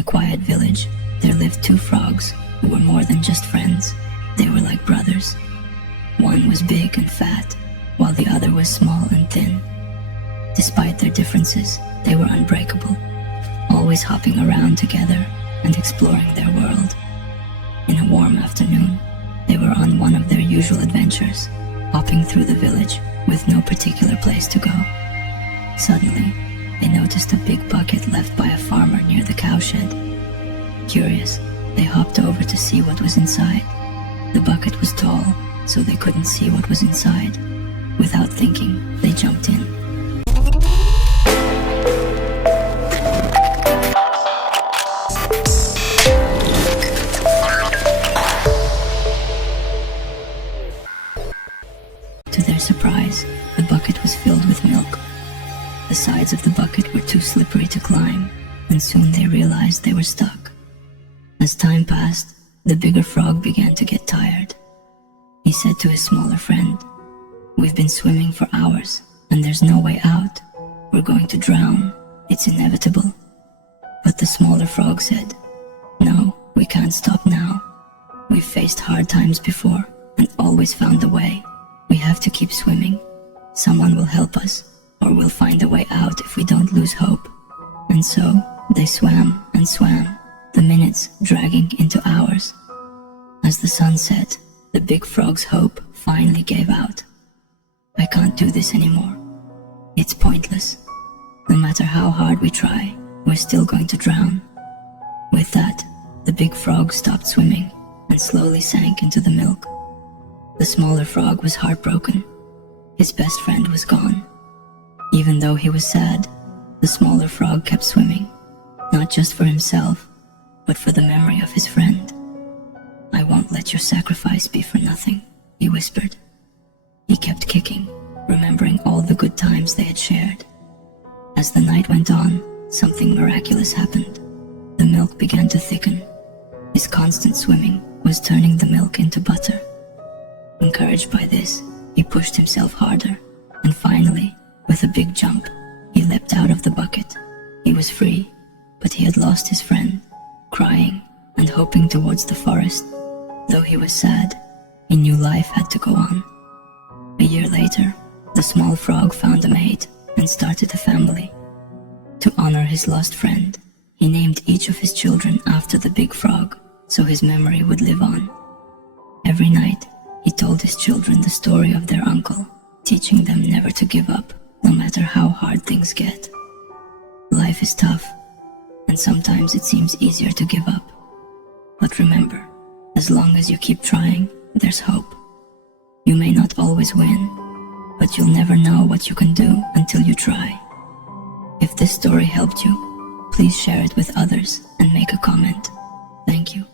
a quiet village, there lived two frogs who were more than just friends. They were like brothers. One was big and fat, while the other was small and thin. Despite their differences, they were unbreakable, always hopping around together and exploring their world. In a warm afternoon, they were on one of their usual adventures, hopping through the village with no particular place to go. Suddenly, they noticed a big bucket left by a farmer near the cowshed. Curious, they hopped over to see what was inside. The bucket was tall, so they couldn't see what was inside. Without thinking, they jumped in. To their surprise, the bucket was filled with milk. The sides of the bucket were too slippery to climb, and soon they realized they were stuck. As time passed, the bigger frog began to get tired. He said to his smaller friend, "We've been swimming for hours, and there's no way out. We're going to drown. It's inevitable." But the smaller frog said, "No, we can't stop now. We've faced hard times before, and always found a way. We have to keep swimming. Someone will help us, or we'll find a way out if we don't lose hope." And so, they swam and swam, the minutes dragging into hours. As the sun set, the big frog's hope finally gave out. "I can't do this anymore. It's pointless. No matter how hard we try, we're still going to drown." With that, the big frog stopped swimming and slowly sank into the milk. The smaller frog was heartbroken. His best friend was gone. Even though he was sad, the smaller frog kept swimming, not just for himself, but for the memory of his friend. "I won't let your sacrifice be for nothing," he whispered. He kept kicking, remembering all the good times they had shared. As the night went on, something miraculous happened. The milk began to thicken. His constant swimming was turning the milk into butter. Encouraged by this, he pushed himself harder, and finally, with a big jump, he leapt out of the bucket. He was free, but he had lost his friend. Crying and hoping towards the forest, though he was sad, he knew life had to go on. A year later, the small frog found a mate and started a family. To honor his lost friend, he named each of his children after the big frog, so his memory would live on. Every night, he told his children the story of their uncle, teaching them never to give up, no matter how hard things get. Life is tough, and sometimes it seems easier to give up. But remember, as long as you keep trying, there's hope. You may not always win, but you'll never know what you can do until you try. If this story helped you, please share it with others and make a comment. Thank you.